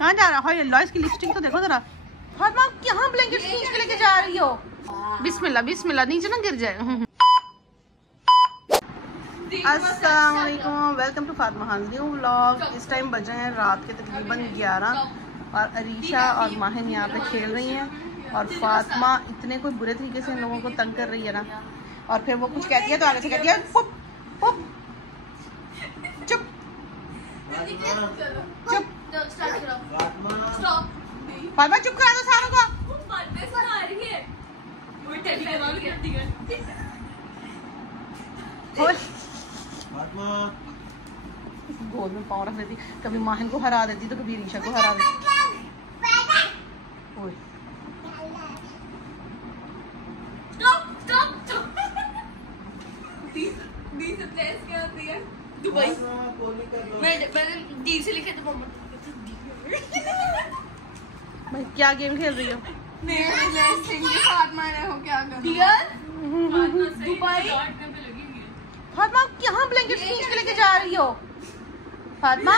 कहाँ जा रहा है? अल्लाह, इसकी लिपस्टिक तो देखो जरा। फातिमा यहाँ ब्लैंकेट खींच के लेके जा रही हो? बिस्मिल्लाह बिस्मिल्लाह, नीचे ना गिर जाए। अस्सलाम वालेकुम, welcome to Fatima Khan new vlog. इस टाइम बजे हैं रात के तकरीबन 11 और अरीशा और माहिन यहाँ पे खेल रही हैं और फातिमा इतने कोई बुरे तरीके से इन लोगों को तंग कर रही है ना। और फिर वो कुछ कहती है तो आगे से कहती है पुप पुप, चुप चुप। फातिमा चुप करा दो सारों को। गोद में पाँव रख देती, कभी माहिन को हरा देती तो कभी रीशा को हरा देती। दुबई मैंने डी से लिखे तो मैं क्या गेम खेल रही हो? फातिमा यहाँ ब्लैंकेट खींच के लेके जा रही हो? फातिमा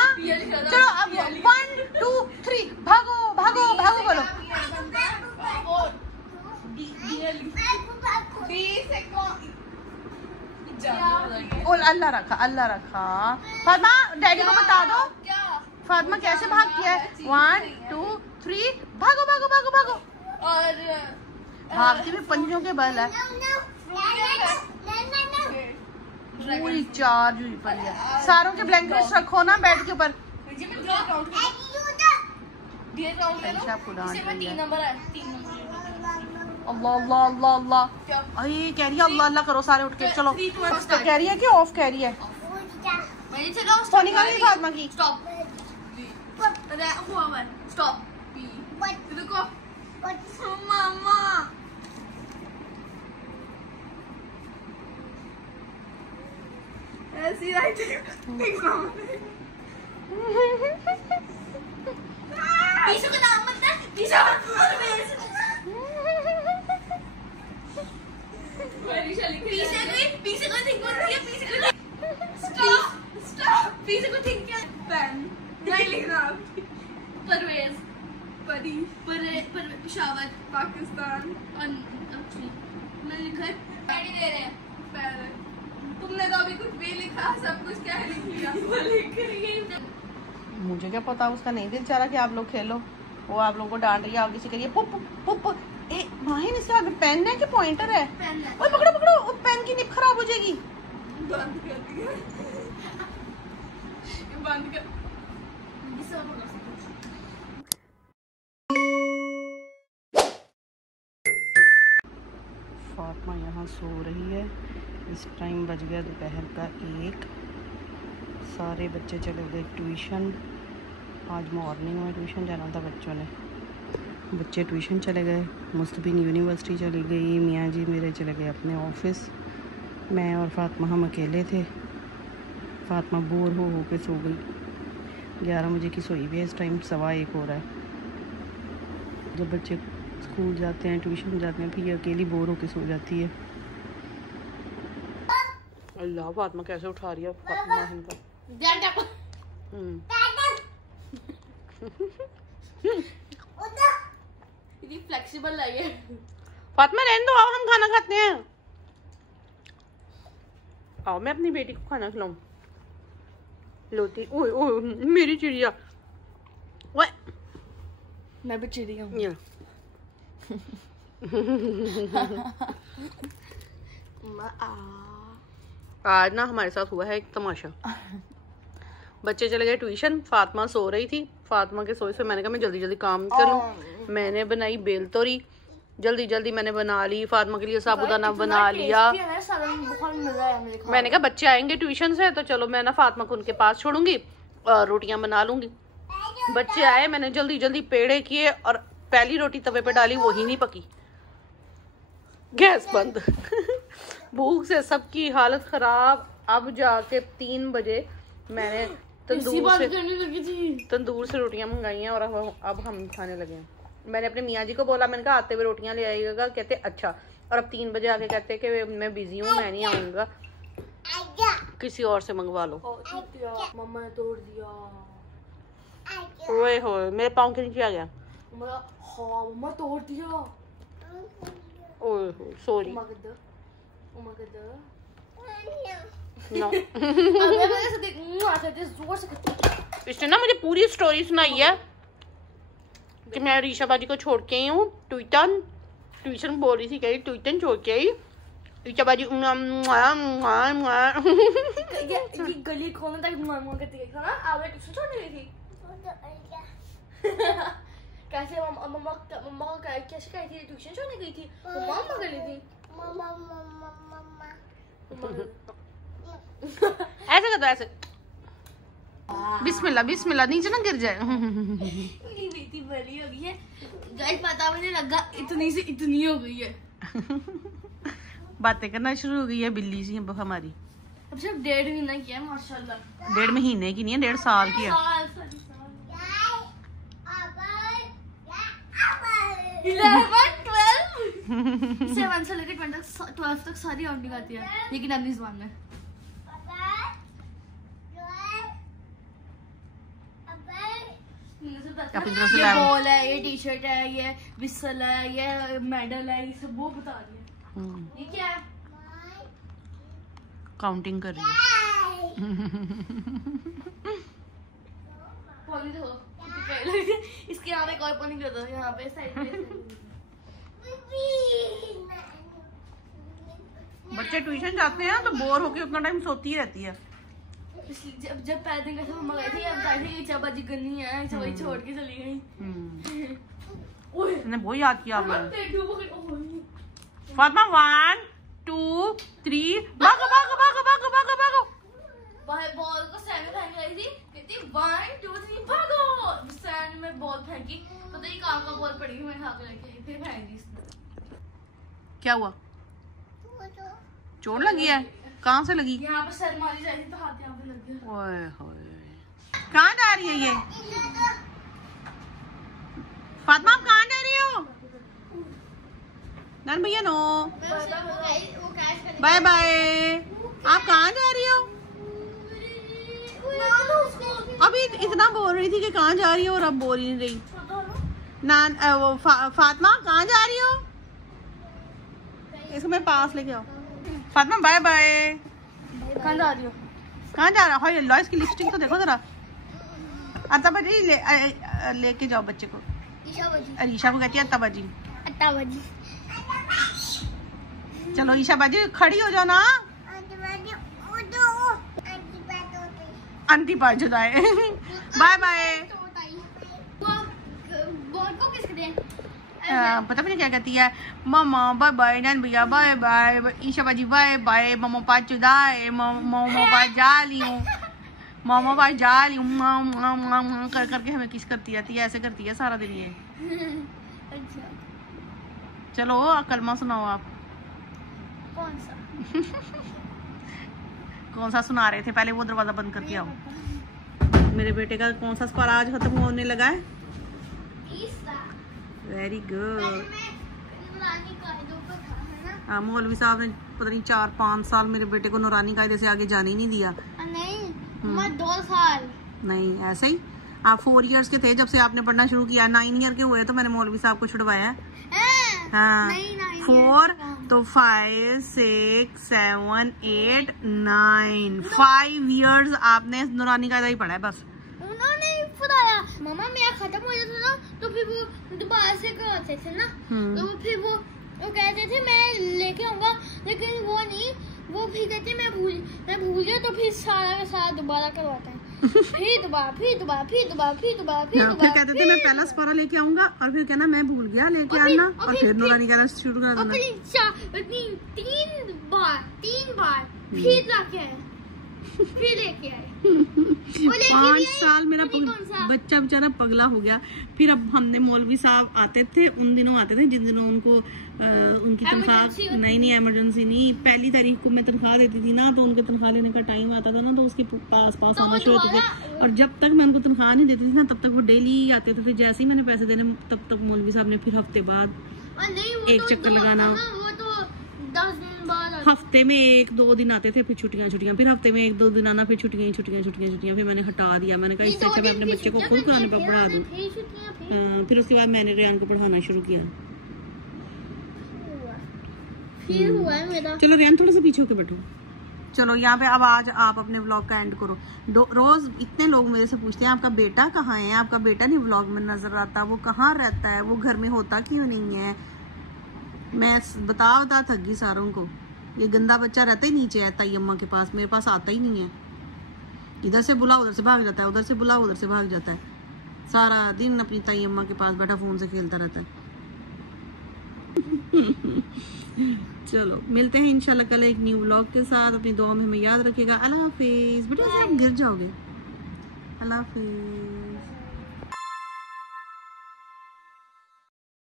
चलो अब 1 2 3 भागो भागो भागो बोलो। अल्लाह रखा अल्लाह रखा। फातिमा डैडी को बता दो फातिमा कैसे भागती है। 1 2 3 भागो भागो भागो भागो। और भागती भी पंजों के बल है। पूरी चार्ज हुई पड़ी है। सारों के ब्लैंकेट्स रखो ना बेड के ऊपर। अल्लाह अल्लाह अल्लाह अल्लाह। अरे कह रही है अल्लाह अल्लाह करो सारे उठ के। चलो तो कह रही है कि ऑफ कह रही है। फातिमा की स्टॉप रुको मामा। ऐसी पीछे का नाम मत ना पीछे को थिंक मत किया। पीछे को स्टॉप स्टॉप। पीछे को थिंक किया। पेन नहीं लिखना। परवेज परी पेशावर पाकिस्तान। मैंने लिखा है पैडी दे रहे हैं। तुमने तो अभी कुछ भी लिखा, सब कुछ क्या लिख लिया। मुझे क्या पता, उसका नहीं दिल चाह रहा कि आप लोग खेलो। वो आप लोगों को डांट रही है आगे से करिए पुप पुप। ए माहिन इसके आगे पेन है कि पॉइंटर है? ओए पकड़ो पकड़ो, पेन की निब खराब हो जाएगी। बंद कर दिया। बंद कर। फातिमा यहाँ सो रही है। इस टाइम बज गया दोपहर का 1। सारे बच्चे चले गए ट्यूशन। आज मॉर्निंग में ट्यूशन जाना था बच्चों ने। बच्चे ट्यूशन चले गए, मुस्तबिन यूनिवर्सिटी चली गई, मियाँ जी मेरे चले गए अपने ऑफिस। मैं और फातिमा हम अकेले थे। फातिमा बोर हो के सो गई। 11 बजे की सोई भी है। इस टाइम 1:15 हो रहा है। जब बच्चे स्कूल जाते हैं ट्यूशन जाते हैं फिर ये अकेली बोर होके सो जाती है। अल्लाह फातिमा कैसे उठा रही है माहिन का। फ्लेक्सिबल लगे। फातिमा रहने दो, आओ हम खाना खाते हैं। आओ मैं अपनी बेटी को खाना खिलाऊं। लोती ओए ओए मेरी चिड़िया। ओए मैं भी चिड़िया हूँ। आज ना हमारे साथ हुआ है एक तमाशा। बच्चे चले गए ट्यूशन, फातिमा सो रही थी। फातिमा के सोए से मैंने कहा मैं जल्दी जल्दी काम कर लूं। मैंने बनाई बेलतोरी, जल्दी जल्दी मैंने बना ली। फातिमा के लिए साबुदाना बना लिया। मैंने कहा बच्चे आएंगे ट्यूशन से तो चलो मैं ना फातिमा को उनके पास छोड़ूंगी और रोटियां बना लूंगी। बच्चे आए, मैंने जल्दी जल्दी पेड़े किए और पहली रोटी तवे पे डाली, वही नहीं पकी। गैस बंद। भूख से सबकी हालत खराब। अब जाके 3 बजे मैंने तंदूर से रोटियां मंगाई हैं और अब हम खाने लगे हैं। मैंने अपने मियाँ जी को बोला, मैंने कहा आते हुए रोटियां ले आइएगा। कहते अच्छा। और अब 3 बजे आके कहते कि मैं बिजी हूँ, मैं नहीं आऊंगा, किसी और से मंगवा लो। मम्मा ने तोड़ दिया। ओए होए मेरे पाँव के नीचे आ गया। हाँ मम्मा तोड़ दिया। ओए होए सॉरी। नो इसने ना मुझे पूरी स्टोरी सुनाई है कि मैं रीशा बाजी को छोड़ के आई हूँ ट्यूशन बोल रही थी कहीं ट्यूशन छोड़ के आई रीशा बाजी ये गली कौन तक मामा करती गई था ना आप ट्यूशन छोड़ने गई थी कैसे मम्मा कैसे कही थी ट्यूशन छोड़ने गई थी मम्मा गई थी ऐसे कर दो ऐसे बिस्मिल्लाह बिस्मिल्लाह नीचे ना गिर जाए। मेरी बेटी बड़ी हो गई है गाइस पता भी नहीं लगा इतनी से इतनी हो गई है। बातें करना शुरू हो गई है बिल्ली सी हमारी। अब सिर्फ 1.5 महीना की है माशाल्लाह। 1.5 महीने की नहीं है 1.5 साल की है। 7 से लेकर 12 तक सारी काउंटिंग आती है लेकिन अपनी जुबान में। ये बॉल है ये टी शर्ट है ये विसल है ये मेडल है ये सब वो बता रही है। ये क्या है काउंटिंग कर रही है। पॉली तो इसके यहाँ पे कोई पॉली कर दो यहाँ पे साइड में। बच्चे ट्यूशन जाते हैं तो बोर होके उतना टाइम सोती ही रहती है। जब पहले दिन कैसे मम्मा गई थी अब जाती चाबाजी करनी है चाबाजी छोड़ के चली गई। मैंने वो याद किया आपने। फातिमा 1 2 3 भागो भागो भागो भागो भागो भागो। बॉल को सैंड में फेंक रही थी कहती 1 2 3 भागो सैंड में बॉल फेंकी तो ये कहाँ का बॉल पड़ी मैं उठा के लेके आई फिर फेंक दी इसने। क्या हुआ चोट लगी है कहाँ से लगी? यहाँ पे सर मारी जाती तो हाथ यहाँ पे लग गया। ओए होए कहाँ जा रही है ये फातिमा आप कहाँ जा रही हो? नन भैया नो बाय बाय। आप कहाँ जा रही हो? अभी इतना बोल रही थी कि कहाँ जा रही हो और अब बोल ही नहीं रही। नान फातिमा कहाँ जा रही हो? इसको मैं पास लेके आओ। Fatima bye bye. कहाँ जा रही हो? कहाँ जा रहा है? अल्लाह इसकी लिपस्टिक तो देखो जरा। अत्ता बाजी लेके जाओ बच्चे को। ईशा को कहती है अत्ता बाजी। चलो ईशा बाजी खड़ी हो जाओ ना। आंटी पास जुदाए। Bye bye. पता नहीं क्या कहती है मामा बाय बाय नैन भैया बाय बाय ईशा बाजी बाय बाय मामा पास जुदाए मामा पास जा ली हूँ मामा पास जा ली हूँ कर करके हमें किस करती रहती है ऐसे करती है सारा दिन ये। चलो कलमा सुनाओ आप। कौन सा? कौन सा सुना रहे थे? पहले वो दरवाजा बंद करके आओ। मेरे बेटे का कौन सा स्कोर आज खत्म होने लगा है? Very good. हाँ मौलवी साहब ने पता नहीं 4-5 साल मेरे बेटे को नूरानी कायदे से आगे जाने ही नहीं दिया। नहीं 2 साल नहीं ऐसे ही। आप 4 इयर्स के थे जब से आपने पढ़ना शुरू किया। 9 ईयर के हुए तो मैंने मौलवी साहब को छुड़वाया है। हाँ 4 तो 5 6 7 8 9 5 इयर्स आपने नूरानी कायदा ही पढ़ा है बस। उन्होंने पढ़ाया मामा मेरा खत्म हो जाता था तो फिर वो दोबारा से कराते थे ना तो फिर वो कहते थे मैं लेके आऊंगा लेकिन वो नहीं वो फिर कहते मैं भूल गया तो फिर सारा का सारा दोबारा करवाता है। फिर दोबारा कहते थे मैं पहला स्कोरा लेके आऊंगा और फिर कहना मैं भूल गया लेके आना और फिर नूरानी कहना शुरू कर देना। 3 बार फिर लाके आए फिर लेके आए। 5 साल मेरा बच्चा बेचारा पगला हो गया। फिर अब हमने मौलवी साहब आते थे उन दिनों आते थे जिन दिनों उनको उनकी तनख्वाह नहीं इमरजेंसी नहीं पहली तारीख को मैं तनख्वाह देती थी ना तो उनके तनख्वाह लेने का टाइम आता था ना तो उसके पास आना शुरू होते थे और जब तक मैं उनको तनख्वाह नहीं देती थी ना तब तक वो डेली आते थे। फिर जैसे ही मैंने पैसे देने तब तक मौलवी साहब ने फिर हफ्ते बाद एक चक्कर लगाना 10 दिन बाद हफ्ते में 1-2 दिन आते थे, फिर छुट्टियां, फिर हफ्ते में 1-2 दिन आना, फिर छुट्टियां, फिर मैंने हटा दिया। मैंने कहा इससे अच्छा मैं अपने बच्चे को खुद कुरान पर पढ़ा दूं। फिर उसके बाद मैंने रेहान को पढ़ाना शुरू किया। फिर हुआ है मेरा। चलो रेहान थोड़ा सा पीछे होके बैठो। चलो यहाँ पे अब आज आप अपने व्लॉग का एंड करो। रोज इतने लोग मेरे से पूछते हैं आपका बेटा कहाँ है, आपका बेटा नहीं व्लॉग में नजर आता, वो कहाँ रहता है, वो घर में होता क्यों नहीं है। मैं बता थक गई सारों को। ये गंदा बच्चा रहता ही नीचे है ताई अम्मा के पास, मेरे पास आता ही नहीं है। इधर से बुला उधर से भाग जाता है, उधर से बुला उधर से भाग जाता है। सारा दिन अपनी ताई अम्मा के पास बैठा फोन से खेलता रहता है। चलो मिलते हैं इंशाल्लाह कल एक न्यू व्लॉग के साथ। अपनी दुआ में हमें याद रखिएगा। अल्लाह हाफिज। बेटा आप गिर जाओगे। अल्लाह हाफिज।